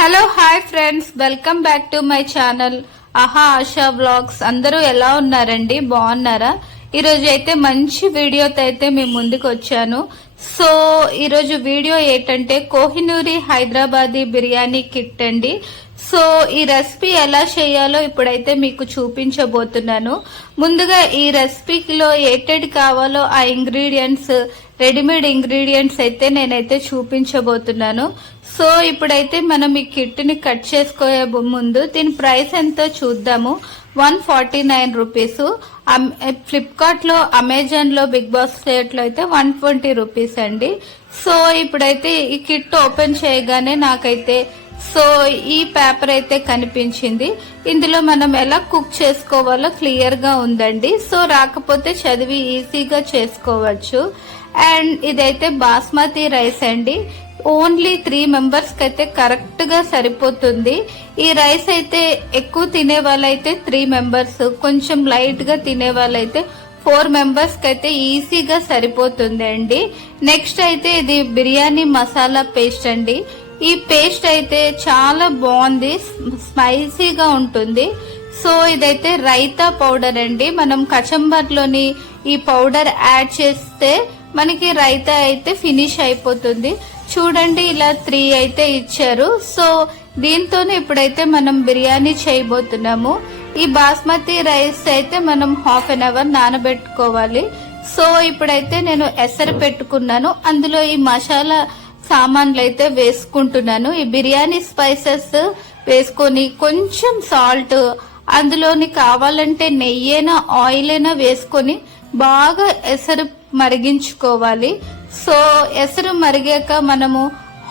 Hello hi friends, welcome back to my channel ఆహా ASHA vlogs. అందరూ ఎలా ఉన్నారండి? బాగున్నారా? ఈరోజు అయితే మంచి వీడియోతో అయితే మేము ముందుకు వచ్చాను. సో ఈరోజు వీడియో ఏంటంటే కోహినూరి హైదరాబాదీ బిర్యానీ కిట్ అండి. సో ఈ రెసిపీ ఎలా చేయాలో ఇప్పుడైతే మీకు చూపించబోతున్నాను. ముందుగా ఈ రెసిపీలో ఏటేటి కావాలో ఆ ఇంగ్రీడియంట్స్, రెడీమేడ్ ఇంగ్రీడియంట్స్ అయితే నేనైతే చూపించబోతున్నాను. సో ఇప్పుడైతే మనం ఈ కిట్ ని కట్ చేసుకోయే ముందు దీని ప్రైస్ ఎంతో చూద్దాము. 149 రూపీస్. ఫ్లిప్కార్ట్ లో, అమెజాన్ లో, బిగ్ బాస్కెట్ లో అయితే 120 రూపీస్ అండి. సో ఇప్పుడైతే ఈ కిట్ ఓపెన్ చేయగానే నాకైతే సో ఈ పేపర్ అయితే కనిపించింది. ఇందులో మనం ఎలా కుక్ చేసుకోవాలో క్లియర్ గా ఉందండి. సో రాకపోతే చదివి ఈజీగా చేసుకోవచ్చు. అండ్ ఇదైతే బాస్మతి రైస్ అండి. ఓన్లీ 3 మెంబర్స్ కి అయితే కరెక్ట్ గా సరిపోతుంది. ఈ రైస్ అయితే ఎక్కువ తినే వాళ్ళైతే 3 మెంబర్స్, కొంచెం లైట్ గా తినే వాళ్ళైతే 4 మెంబర్స్ కి అయితే ఈజీగా సరిపోతుంది అండి. నెక్స్ట్ అయితే ఇది బిర్యానీ మసాలా పేస్ట్ అండి. ఈ పేస్ట్ అయితే చాలా బాగుంది, స్పైసీగా ఉంటుంది. సో ఇదైతే రైతా పౌడర్ అండి. మనం కచంబర్ లోని ఈ పౌడర్ యాడ్ చేస్తే మనకి రైతా అయితే ఫినిష్ అయిపోతుంది. చూడండి, ఇలా 3 అయితే ఇచ్చారు. సో దీంతోనే ఇప్పుడైతే మనం బిర్యానీ చేయబోతున్నాము. ఈ బాస్మతి రైస్ అయితే మనం హాఫ్ అన్ అవర్ నానబెట్టుకోవాలి. సో ఇప్పుడైతే నేను ఎసరు పెట్టుకున్నాను. అందులో ఈ మసాలా సామాన్లు అయితే వేసుకుంటున్నాను. ఈ బిర్యానీ స్పైసెస్ వేసుకొని కొంచెం సాల్ట్, అందులోని కావాలంటే నెయ్యేనా ఆయిల్ అయినా వేసుకొని బాగా ఎసరు మరిగించుకోవాలి. సో ఎసరు మరిగాక మనము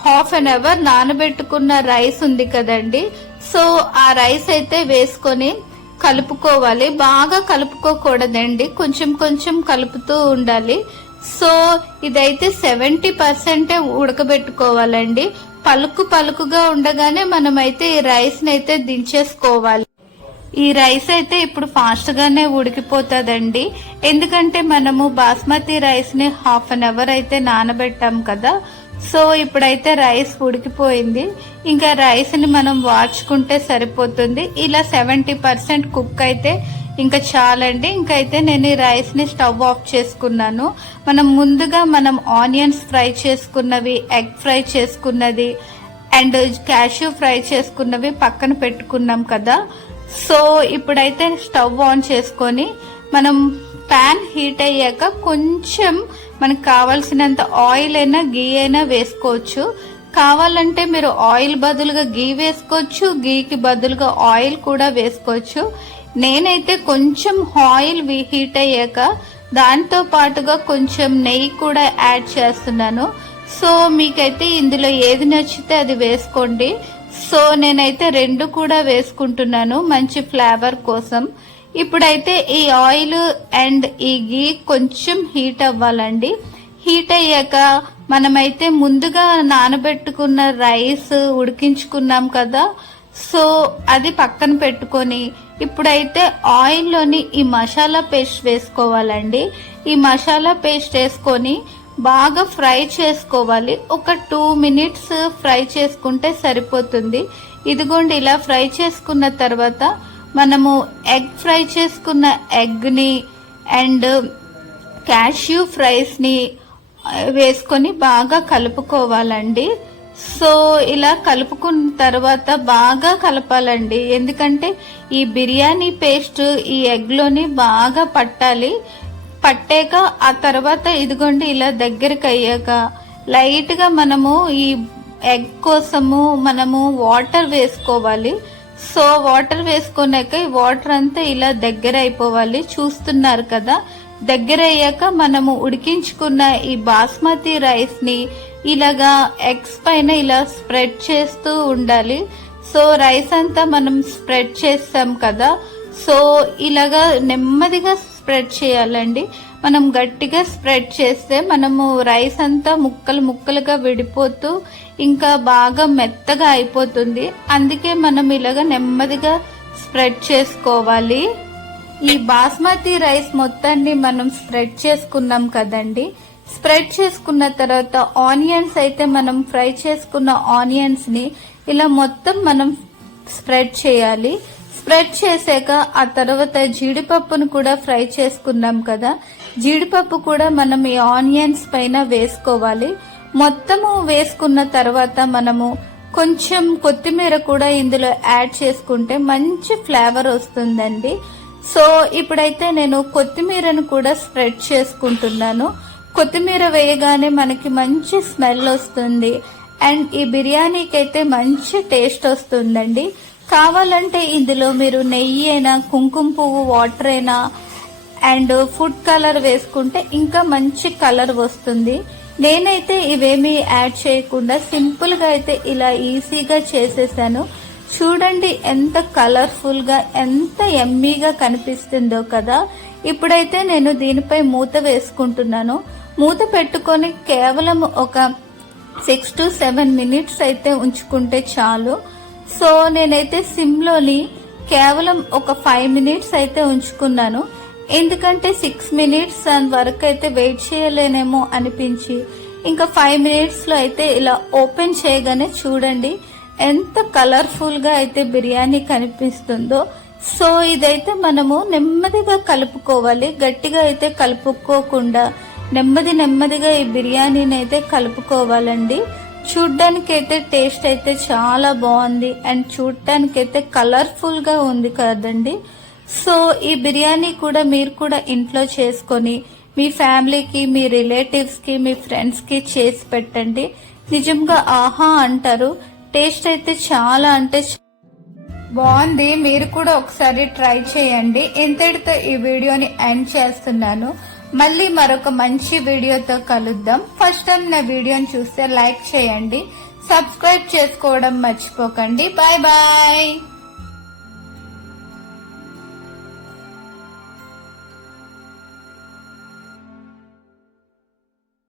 హాఫ్ అన్ అవర్ నానబెట్టుకున్న రైస్ ఉంది కదండి, సో ఆ రైస్ అయితే వేసుకొని కలుపుకోవాలి. బాగా కలుపుకోకూడదండి, కొంచెం కొంచెం కలుపుతూ ఉండాలి. సో ఇదైతే 70% ఉడకబెట్టుకోవాలండి. పలుకుగా ఉండగానే మనమైతే ఈ రైస్ ని అయితే దించేసుకోవాలి. ఈ రైస్ అయితే ఇప్పుడు ఫాస్ట్ గానే ఉడికిపోతుందండి. ఎందుకంటే మనము బాస్మతి రైస్ ని హాఫ్ అన్ అవర్ అయితే నానబెట్టాం కదా. సో ఇప్పుడైతే రైస్ ఉడికిపోయింది. ఇంకా రైస్ ని మనం వార్చుకుంటే సరిపోతుంది. ఇలా 70% కుక్ అయితే ఇంకా చాలండి. ఇంకైతే నేను ఈ రైస్ ని స్టవ్ ఆఫ్ చేసుకున్నాను. ముందుగా మనం ఆనియన్స్ ఫ్రై చేసుకున్నవి, ఎగ్ ఫ్రై చేసుకున్నది అండ్ క్యాష్యూ ఫ్రై చేసుకున్నవి పక్కన పెట్టుకున్నాం కదా. సో ఇప్పుడైతే స్టవ్ ఆన్ చేసుకొని మనం ప్యాన్ హీట్ అయ్యాక కొంచెం మనకు కావాల్సినంత ఆయిల్ అయినా గీ అయినా వేసుకోవచ్చు. కావాలంటే మీరు ఆయిల్ బదులుగా గీ వేసుకోవచ్చు, గీకి బదులుగా ఆయిల్ కూడా వేసుకోవచ్చు. నేనైతే కొంచెం ఆయిల్ హీట్ అయ్యాక దాంతో పాటుగా కొంచెం నెయ్యి కూడా యాడ్ చేస్తున్నాను. సో మీకైతే ఇందులో ఏది నచ్చితే అది వేసుకోండి. సో నేనైతే 2 కూడా వేసుకుంటున్నాను మంచి ఫ్లేవర్ కోసం. ఇప్పుడైతే ఈ ఆయిల్ అండ్ ఈ గీ కొంచెం హీట్ అవ్వాలండి. హీట్ అయ్యాక మనమైతే ముందుగా నానబెట్టుకున్న రైస్ ఉడికించుకున్నాం కదా, సో అది పక్కన పెట్టుకొని ఇప్పుడైతే ఆయిల్లోని ఈ మసాలా పేస్ట్ వేసుకోవాలండి. ఈ మసాలా పేస్ట్ వేసుకొని బాగా ఫ్రై చేసుకోవాలి. ఒక 2 మినిట్స్ ఫ్రై చేసుకుంటే సరిపోతుంది. ఇదిగోండి, ఇలా ఫ్రై చేసుకున్న తర్వాత మనము ఎగ్ ఫ్రై చేసుకున్న ఎగ్ ని అండ్ క్యాష్యూ ఫ్రైస్ ని వేసుకొని బాగా కలుపుకోవాలండి. సో ఇలా కలుపుకున్న తర్వాత బాగా కలపాలండి. ఎందుకంటే ఈ బిర్యానీ పేస్ట్ ఈ ఎగ్ లోని బాగా పట్టాలి. పట్టాక ఆ తర్వాత ఇదిగోండి ఇలా దగ్గరికి అయ్యాక లైట్ గా మనము ఈ ఎగ్ కోసము మనము వాటర్ వేసుకోవాలి. సో వాటర్ వేసుకున్నాక ఈ వాటర్ అంతా ఇలా దగ్గర అయిపోవాలి. చూస్తున్నారు కదా, దగ్గర అయ్యాక మనము ఉడికించుకున్న ఈ బాస్మతి రైస్ ని ఇలాగా ఎగ్స్ పైన ఇలా స్ప్రెడ్ చేస్తూ ఉండాలి. సో రైస్ అంతా మనం స్ప్రెడ్ చేస్తాం కదా, సో ఇలాగా నెమ్మదిగా స్ప్రెడ్ చేయాలండి. మనం గట్టిగా స్ప్రెడ్ చేస్తే మనము రైస్ అంతా ముక్కలుగా విడిపోతూ ఇంకా బాగా మెత్తగా అయిపోతుంది. అందుకే మనం ఇలాగా నెమ్మదిగా స్ప్రెడ్ చేసుకోవాలి. ఈ బాస్మతి రైస్ మొత్తాన్ని మనం స్ప్రెడ్ చేసుకున్నాం కదండి. స్ప్రెడ్ చేసుకున్న తర్వాత ఆనియన్స్ అయితే మనం ఫ్రై చేసుకున్న ఆనియన్స్ ని ఇలా మొత్తం మనం స్ప్రెడ్ చేయాలి. స్ప్రెడ్ చేసాక ఆ తర్వాత జీడిపప్పును కూడా ఫ్రై చేసుకున్నాం కదా, జీడిపప్పు కూడా మనం ఈ ఆనియన్స్ పైన వేసుకోవాలి. మొత్తము వేసుకున్న తర్వాత మనము కొంచెం కొత్తిమీర కూడా ఇందులో యాడ్ చేసుకుంటే మంచి ఫ్లేవర్ వస్తుందండి. సో ఇప్పుడైతే నేను కొత్తిమీరను కూడా స్ప్రెడ్ చేసుకుంటున్నాను. కొత్తిమీర వేయగానే మనకి మంచి స్మెల్ వస్తుంది అండ్ ఈ బిర్యానీకి అయితే మంచి టేస్ట్ వస్తుందండి. కావాలంటే ఇందులో మీరు నెయ్యి అయినా, కుంకుమ పువ్వు వాటర్ అయినా అండ్ ఫుడ్ కలర్ వేసుకుంటే ఇంకా మంచి కలర్ వస్తుంది. నేనైతే ఇవేమీ యాడ్ చేయకుండా సింపుల్ గా అయితే ఇలా ఈజీగా చేసేసాను. చూడండి ఎంత కలర్ఫుల్ గా, ఎంత యమ్మీగా కనిపిస్తుందో కదా. ఇప్పుడైతే నేను దీనిపై మూత వేసుకుంటున్నాను. మూత పెట్టుకొని కేవలం ఒక 6 to 7 minutes అయితే ఉంచుకుంటే చాలు. సో నేనైతే సిమ్ లోని కేవలం ఒక 5 minutes అయితే ఉంచుకున్నాను. ఎందుకంటే 6 minutes వరకు అయితే వెయిట్ చేయలేనేమో అనిపించి ఇంకా 5 minutes లో అయితే ఇలా ఓపెన్ చేయగానే చూడండి ఎంత కలర్ఫుల్ గా అయితే బిర్యానీ కనిపిస్తుందో. సో ఇదైతే మనము నెమ్మదిగా కలుపుకోవాలి, గట్టిగా అయితే కలుపుకోకుండా నెమ్మదిగా ఈ బిర్యానీని అయితే కలుపుకోవాలండి. చూడ్డానికి అయితే టేస్ట్ అయితే చాలా బాగుంది అండ్ చూడటానికి అయితే కలర్ఫుల్ గా ఉంది కదండి. సో ఈ బిర్యానీ కూడా మీరు కూడా ఇంట్లో చేసుకొని మీ ఫ్యామిలీకి, మీ రిలేటివ్స్ కి, మీ ఫ్రెండ్స్ కి చేసి పెట్టండి. నిజంగా ఆహా అంటారు. టేస్ట్ అయితే చాలా అంటే బాగుంది. మీరు కూడా ఒకసారి ట్రై చేయండి. ఇంతటితో ఈ వీడియోని ఎండ్ చేస్తున్నాను. మళ్ళీ మరొక మంచి వీడియోతో కలుద్దాం. ఫస్ట్ టైం నా వీడియోని చూస్తే లైక్ చేయండి, సబ్స్క్రైబ్ చేసుకోవడం మర్చిపోకండి. Bye bye.